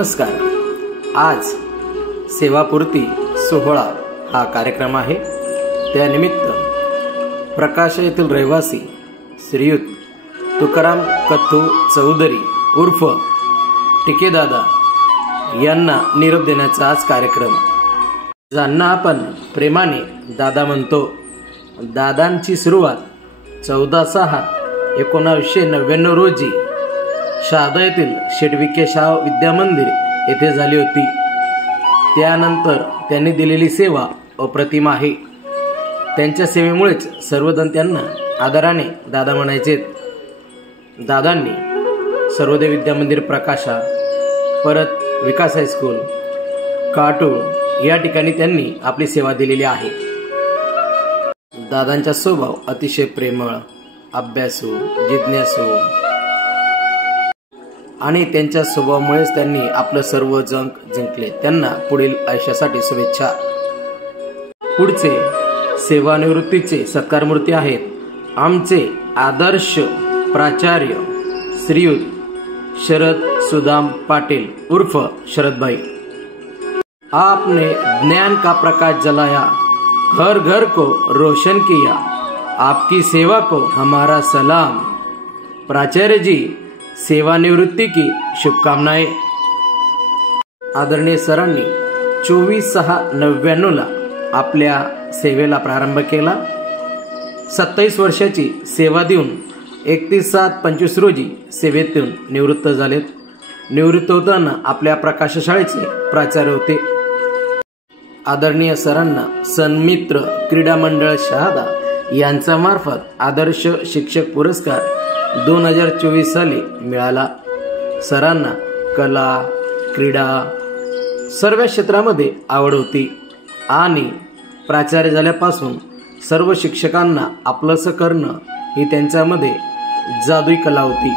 नमस्कार। आज सेवापूर्ती सोहळा हा कार्यक्रम आहे। त्यानिमित्त प्रकाश येथील रहिवासी श्रीयुत तुकाराम कथू चौधरी उर्फ टिकेदादा यांना निरोप देण्याचा आज कार्यक्रम, ज्यांना आपण प्रेमाने दादा म्हणतो। दादांची सुरुवात 14/6/1999 रोजी शहादा येथील शेडविके शाह विद्या मंदिर येथे झाली होती। त्यानंतर त्यांनी दिलेली सेवा अप्रतिम आहे। त्यांच्या सेवेमुळेच सर्वजण त्यांना आदराने दादा म्हणायचे। दादांनी सर्वोदय विद्या मंदिर प्रकाशा, परत विकास हायस्कूल काटोल या ठिकाणी त्यांनी आपली सेवा दिलेली आहे। दादांचा स्वभाव अतिशय प्रेमळ, अभ्यासू, जिज्ञासू आणि त्यांच्या स्वभावामुळेच त्यांनी आपलं सर्व जग जिंकले। त्यांना पुढील आयुष्यासाठी शुभेच्छा। पुढचे सेवानिवृत्तीचे सत्कारमूर्ती आहेत आमचे आदर्श प्राचार्य श्रीयुत शरद सुदाम पाटिल उर्फ शरद भाई। आपने ज्ञान का प्रकाश जलाया, हर घर को रोशन किया, आपकी सेवा को हमारा सलाम। प्राचार्य जी, सेवानिवृत्ती की शुभकामनाएं। आदरणीय सरांनी 24/6/99 आपल्या सेवेला प्रारंभ केला। 27 वर्षाची सेवा देऊन 31/7/25 रोजी सेवेतून निवृत्त झालेत। निवृत्त होताना आपल्या प्रकाशशाळेचे प्राचार्य होते। आदरणीय सरांना सन्मित्र क्रीडा मंडळ शहादा यांचा मार्फत आदर्श शिक्षक पुरस्कार 2024 साली मिळाला। सरांना कला, क्रीडा सर्व क्षेत्रामध्ये आवड होती आणि प्राचार्य झाल्यापासून सर्व शिक्षकांना आपलंसं करणं ही त्यांच्यामध्ये जादुई कला होती।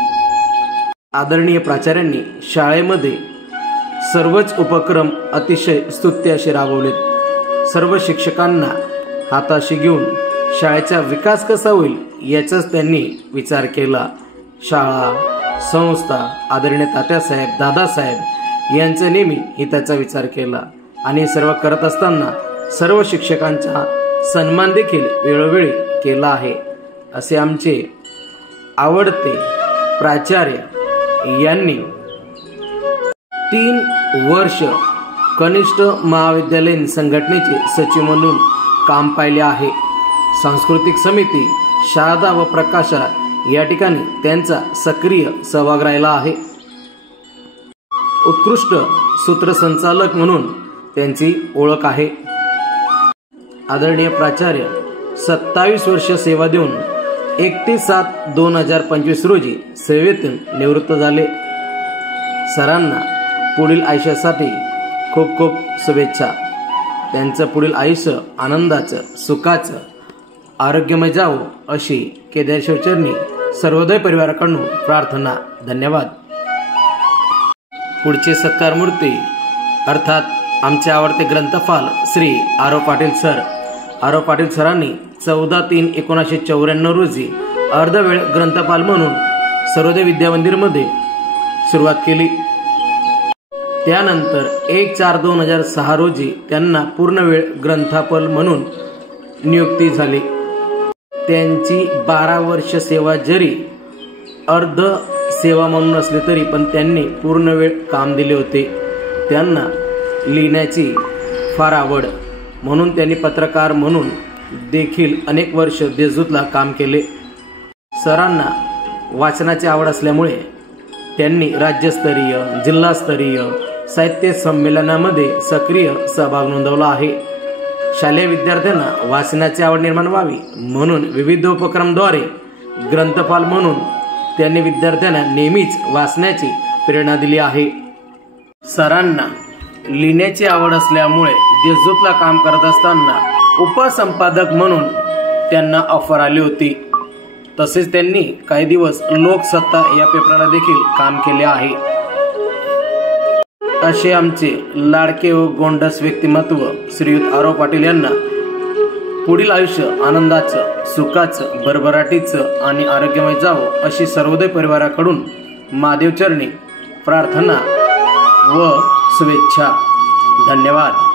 आदरणीय प्राचार्यांनी शाळेमध्ये सर्वच उपक्रम अतिशय स्तुत्य असे राबवलेत। सर्व शिक्षकांना हाताशी घेऊन शाळेचा विकास कसा होईल याचाच त्यांनी विचार केला। शाळा, संस्था, आदरणीय तात्यासाहेब, दादासाहेब यांचा नेहमी हिताचा विचार केला आणि सर्व करत असताना सर्व शिक्षकांचा सन्मान देखील वेळोवेळी केला आहे। असे आमचे आवडते प्राचार्य यांनी 3 वर्ष कनिष्ठ महाविद्यालयीन संघटनेचे सचिव म्हणून काम पाहिले आहे। सांस्कृतिक समिती शहादा व प्रकाशा या ठिकाणी त्यांचा सक्रिय सहभाग राहिला आहे। उत्कृष्ट सूत्रसंचालक म्हणून त्यांची ओळख आहे। आदरणीय प्राचार्य 27 वर्ष सेवा देऊन 31/7/2025 रोजी सेवेतून निवृत्त झाले। सरांना पुढील आयुष्यासाठी खूप खूप शुभेच्छा। त्यांचं पुढील आयुष्य आनंदाचं, सुखाचं, आरोग्यमय जावो अशी केदारेश्वर चरणी सर्वोदय परिवाराकडून प्रार्थना। धन्यवाद। पुढचे सत्कारमूर्ती अर्थात आमचे आवडते ग्रंथपाल श्री आरव पाटील सर। आरव पाटील सरांनी 14/3/1994 रोजी अर्धवेळ ग्रंथपाल म्हणून सर्वोदय विद्या मंदिरमध्ये सुरुवात केली। त्यानंतर 1/4/2006 रोजी त्यांना पूर्णवेळ ग्रंथपाल म्हणून नियुक्ती झाली। त्यांची 12 वर्ष सेवा जरी अर्ध सेवा म्हणून असली तरी पण त्यांनी पूर्णवेळ काम दिले होते। त्यांना लिहिण्याची फार आवड म्हणून त्यांनी पत्रकार म्हणून देखील अनेक वर्ष देशदूतला काम केले। सरांना वाचनाची आवड असल्यामुळे त्यांनी राज्यस्तरीय, जिल्हास्तरीय साहित्य संमेलनामध्ये सक्रिय सहभाग नोंदवला आहे। शालेय विद्यार्थ्यांना वाचनाची आवड निर्माण व्हावी म्हणून विविध उपक्रमांद्वारे ग्रंथपाल म्हणून त्यांनी विद्यार्थ्यांना नेहमीच वाचण्याची प्रेरणा दिली आहे। सरांना लिहिण्याची आवड असल्यामुळे देशदूतला काम करत असताना उपसंपादक म्हणून त्यांना ऑफर आली होती। तसेच त्यांनी काही दिवस लोकसत्ता या पेपरला देखील काम केले आहे। असे आमचे लाडके व गोंडस व्यक्तिमत्व श्रीयुत आरव पाटील यांना पुढील आयुष्य आनंदाचं, सुखाचं, भरभराटीचं आणि आरोग्यमय जावो अशी सर्वोदय परिवाराकडून महादेव चरणी प्रार्थना व शुभेच्छा. धन्यवाद.